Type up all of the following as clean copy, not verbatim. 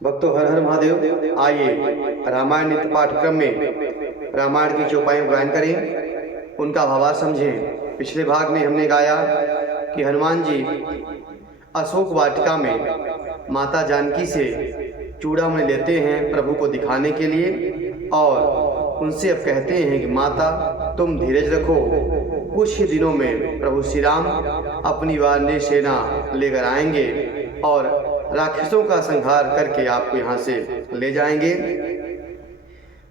भक्तों, हर हर महादेव। आइए रामायण नित्य पाठक्रम में रामायण की चौपाइयों गायन करें, उनका भावार्थ समझें। पिछले भाग में हमने गाया कि हनुमान जी अशोक वाटिका में माता जानकी से चूड़ामणि लेते हैं प्रभु को दिखाने के लिए, और उनसे अब कहते हैं कि माता तुम धीरज रखो, कुछ ही दिनों में प्रभु श्री राम अपनी वानरी सेना लेकर आएंगे और राक्षसों का संहार करके आपको यहाँ से ले जाएंगे।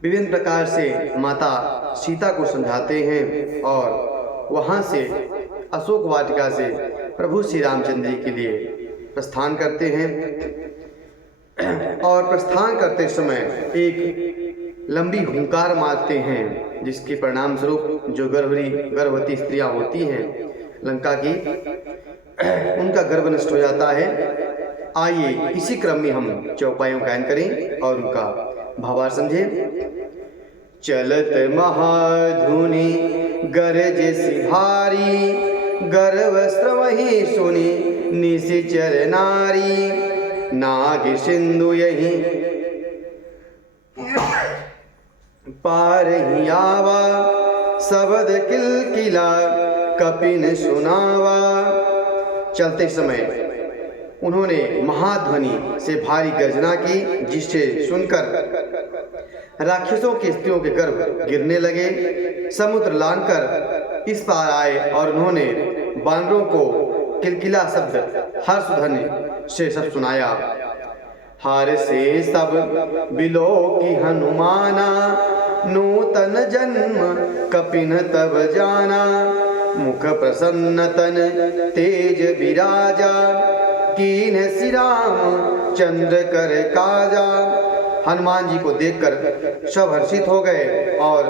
विभिन्न प्रकार से माता सीता को समझाते हैं और वहाँ से अशोक वाटिका से प्रभु श्री रामचंद्र जी के लिए प्रस्थान करते हैं। और प्रस्थान करते समय एक लंबी हुंकार मारते हैं, जिसके परिणाम स्वरूप जो गर्भवती स्त्रियां होती हैं लंका की, उनका गर्भ नष्ट हो जाता है। आइए इसी क्रम में हम चौपाइयों गायन करें और उनका भावार्थ समझें। चलत महाधुनि गरज सिभारी, गर्वस्त्र वही सुनी निशिचर नारी, नाग सिंधु यही पार ही आवा, शब्द किलकिला कपिन सुनावा। चलते समय उन्होंने महाध्वनि से भारी गर्जना की, जिससे सुनकर राक्षसों की स्त्रियों के गर्भ गिरने लगे। समुद्र लांघकर इस पार आए और उन्होंने बानरों को किलकिला शब्द हर्षध्वनि से सब सुनाया। हार से सब बिलो की हनुमाना, नूतन जन्म कपिन तब जाना, मुख प्रसन्न तन तेज विराजा, कीन श्री राम चंद्र कर काजा। हनुमान जी को देखकर सब हर्षित हो गए और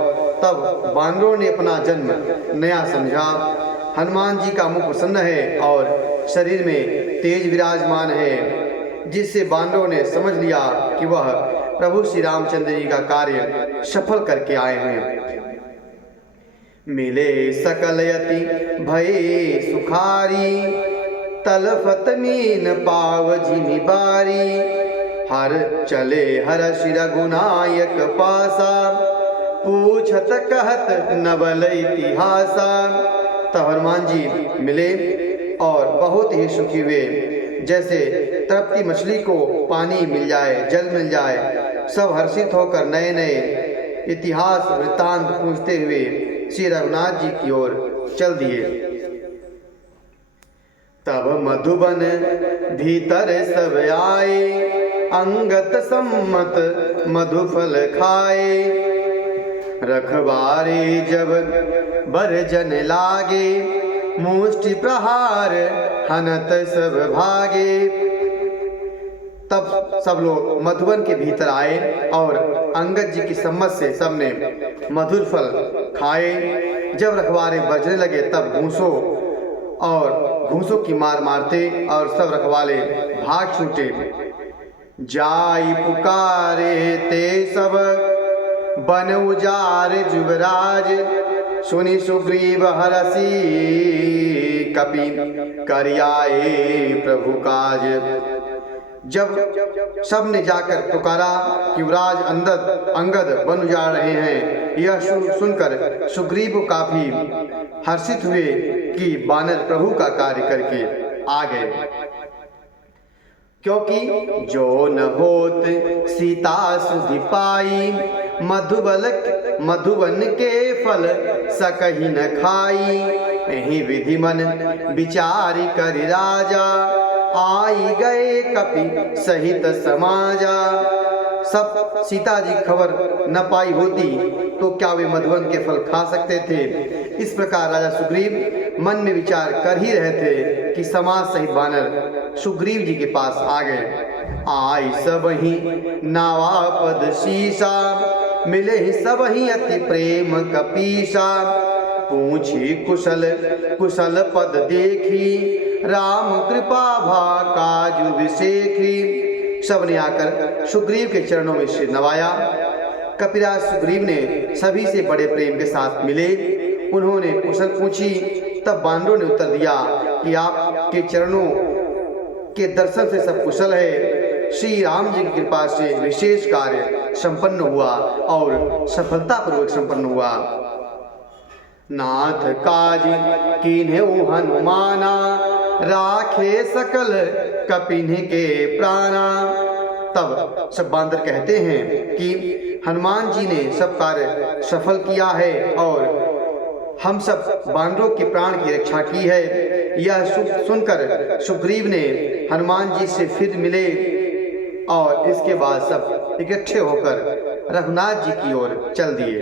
तब बानरों ने अपना जन्म नया समझा। हनुमान जी का मुख प्रसन्न है और शरीर में तेज विराजमान है, जिससे बानरों ने समझ लिया कि वह प्रभु श्री रामचंद्र जी का कार्य सफल करके आए हैं। मिले सकल यति भये सुखारी, तलफत मीन पाव जिमि बारी, हर चले हर शिर गुनायक पासा, पूछत कहत नवल इतिहासा। तब हनुमान जी मिले और बहुत ही सुखी हुए, जैसे तड़पती मछली को पानी मिल जाए, जल मिल जाए। सब हर्षित होकर नए नए इतिहास वृत्तांत पूछते हुए श्री रघुनाथ जी की ओर चल दिए। तब मधुबन भीतर सब आए, अंगत सम्मत मधुफल खाए, रखवारे जब बरजन लागे, मुष्टि प्रहार हनत सब भागे। तब सब लोग मधुबन के भीतर आए और अंगद जी की सम्मत से सबने मधुर फल खाए। जब रखवारे बजने लगे तब घूंसों की मार मारते और सब रखवाले भाग छूटे। जाई पुकारे ते सब बन उजार जुबराज, सुनि सुग्रीव हरसी कपि करियाए प्रभु काज। जब सब ने जाकर पुकारा कि युवराज अंगद वन उजाड़ रहे हैं, यह सुनकर सुग्रीव काफी हर्षित हुए कि बानर प्रभु का कार्य करके आ गए। क्योंकि जो न होत सीता सुधि पाई, मधुबन के फल सकहि न खाई, एहि विधि मन विचारि करि राजा, आई गए कपि सहित समाजा। सब सीता जी खबर न पाई होती तो क्या वे मधुबन के फल खा सकते थे। इस प्रकार राजा सुग्रीव मन में विचार कर ही रहे थे कि समाज सहित बानर सुग्रीव जी के पास आ गए। आई सब ही नावा पद शीशा, मिले ही सब ही अति प्रेम कपीसा, पूछी कुशल पद देखी, राम कृपा भा काजु विशेखी। सबने आकर सुग्रीव के चरणों में सिर नवाया। कपिराज सुग्रीव ने सभी से बड़े प्रेम के साथ मिले। उन्होंने कुशल पूछी। तब बानरों ने उत्तर दिया कि आपके चरणों के दर्शन से सब कुशल है। श्री राम जी की कृपा से विशेष कार्य संपन्न हुआ और सफलतापूर्वक संपन्न हुआ। नाथ काज कीन्हेउ हनुमाना, राखे सकल कपिन के प्राणा। तब सब बांदर कहते हैं कि हनुमान जी ने सब कार्य सफल किया है और हम सब बानरों के प्राण की रक्षा की है। यह सुनकर सुग्रीव ने हनुमान जी से फिर मिले और इसके बाद सब इकट्ठे होकर रघुनाथ जी की ओर चल दिए।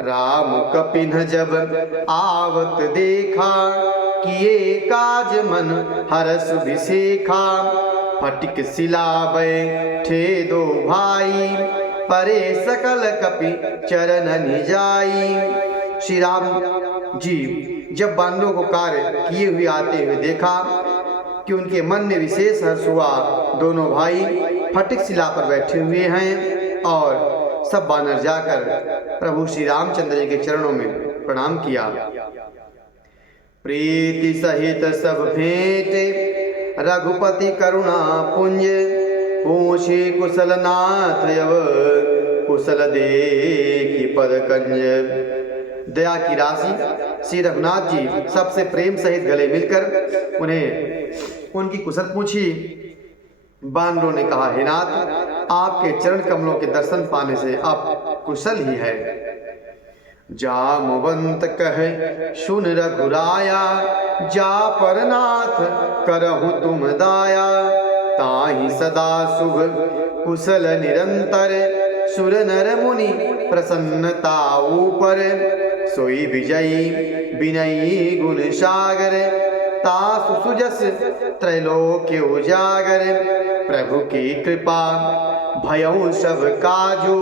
राम कपिन जब आवत देखा, किए काज मन हरस विसेखा। फटिक सिला बैठे दो भाई, परे सकल कपि चरण निजाई। श्री राम जी जब बानरों को कार्य किए हुए आते हुए देखा कि उनके मन में विशेष हर्ष हुआ। दोनों भाई फटिक शिला पर बैठे हुए हैं और सब बानर जाकर प्रभु श्री रामचंद्र जी के चरणों में प्रणाम किया। प्रीति सहित सब भेंटे, रघुपति करुणा पुंज। पूछे कुशल नाथ यव, कुशल देखि पद कंज। दया की राशि श्री रघुनाथ जी सबसे प्रेम सहित गले मिलकर उन्हें उनकी कुशल पूछी। बानरों ने कहा, हे नाथ, आपके चरण कमलों के दर्शन पाने से आप कुशल ही है। जामवंत कहे सुन रघुराया, जा पर नाथ करहु तुम दाया। ताहि सदा शुभ कुशल निरंतर, सुर नर मुनि प्रसन्नता ऊपर। सोई विजयी विनयी गुण सागर, तासु सुजस त्रैलोक्य उजागर। प्रभु की कृपा भयउ सब काजू,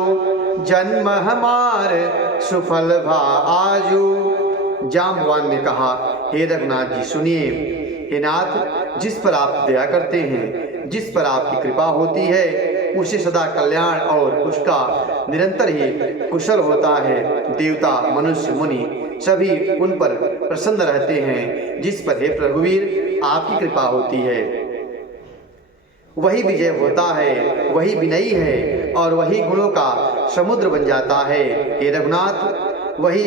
जन्म हमार सुफल भा आजू। जामवान ने कहा, हे रघुनाथ जी सुनिए। हे नाथ, जिस पर आप दया करते हैं, जिस पर आपकी कृपा होती है, उसे सदा कल्याण और उसका निरंतर ही कुशल होता है। देवता मनुष्य मुनि सभी उन पर प्रसन्न रहते हैं। जिस पर हे प्रभुवीर आपकी कृपा होती है, वही विजय होता है, वही विनयी है और वही गुणों का समुद्र बन जाता है। हे रघुनाथ, वही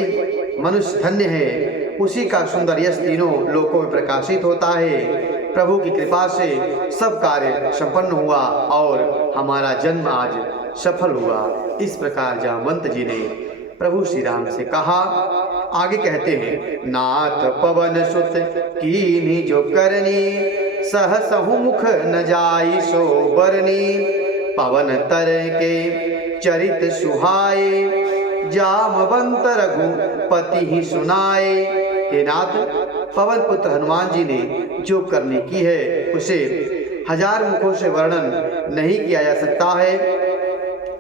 मनुष्य धन्य है, उसी का सुंदर यश तीनों लोकों में प्रकाशित होता है। प्रभु की कृपा से सब कार्य संपन्न हुआ और हमारा जन्म आज सफल हुआ। इस प्रकार जामवंत जी ने प्रभु श्री राम से कहा। आगे कहते हैं, नाथ पवन सुत कीन्ही जो करनी, सहसहु मुख न जाई सो बरनी। पवन तर के चरित सुहाए, जामवंत रघुपति ही सुनाए। हे नाथ, पवन पुत्र हनुमान जी ने जो करनी की है उसे हजार मुखों से वर्णन नहीं किया जा सकता है।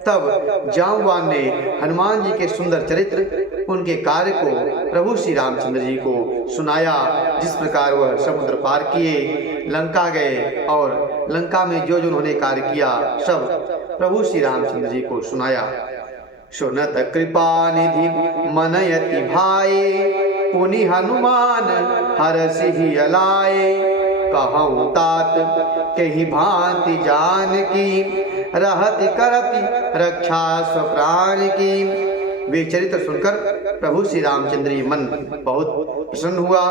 तब जामवान ने हनुमान जी के सुंदर चरित्र, उनके कार्य को प्रभु श्री रामचंद्र जी को सुनाया। जिस प्रकार वह समुद्र पार किए, लंका गए और लंका में जो जो उन्होंने कार्य किया सब प्रभु श्री रामचंद्र जी को सुनाया। सुनत कृपा निधि मनयति भाई, पुनि हनुमान हरषि अलाए। कहूँ तात कही भांति जान की, रहति करति रक्षा स्वप्राण की। वे चरित्र सुनकर प्रभु श्री रामचंद्र जी मन बहुत प्रसन्न हुआ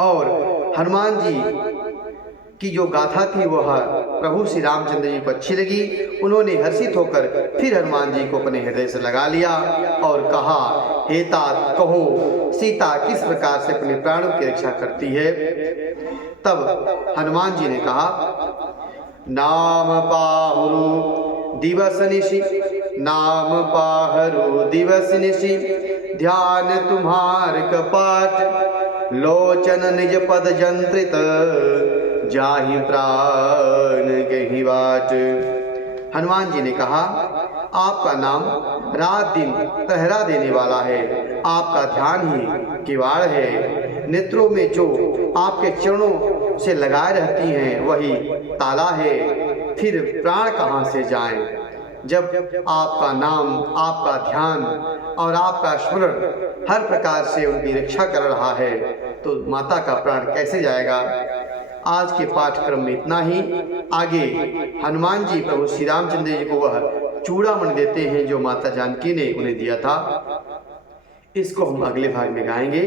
और हनुमान जी की जो गाथा थी वह प्रभु श्री रामचंद्र जी को अच्छी लगी। उन्होंने हर्षित होकर फिर हनुमान जी को अपने हृदय से लगा लिया और कहा, हे तात, कहो सीता किस प्रकार से अपने प्राणों की रक्षा करती है। तब हनुमान जी ने कहा, नाम पाहुरु दिवस निशि, नाम पाहरु दिवस निशि। ध्यान तुम्हार कपाट, लोचन निज पद जंत्रित। जाहि प्राण कहीं बाट। हनुमान जी ने कहा, आपका नाम रात दिन पहरा देने वाला है, आपका ध्यान ही किवाड़ है। नेत्रों में जो आपके चरणों से लगाए रहती हैं वही ताला है, फिर प्राण कहाँ से जाएं। जब आपका नाम, आपका ध्यान और आपका स्मरण हर प्रकार से उनकी रक्षा कर रहा है तो माता का प्राण कैसे जाएगा। आज के पाठ्यक्रम में इतना ही। आगे हनुमान जी प्रभु श्री रामचंद्र जी को वह चूड़ामणि देते हैं जो माता जानकी ने उन्हें दिया था। इसको हम अगले भाग में गाएंगे।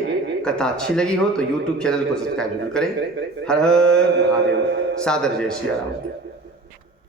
कथा अच्छी लगी हो तो YouTube चैनल को सब्सक्राइब जरूर करें। हर हर महादेव। सादर जय श्री राम।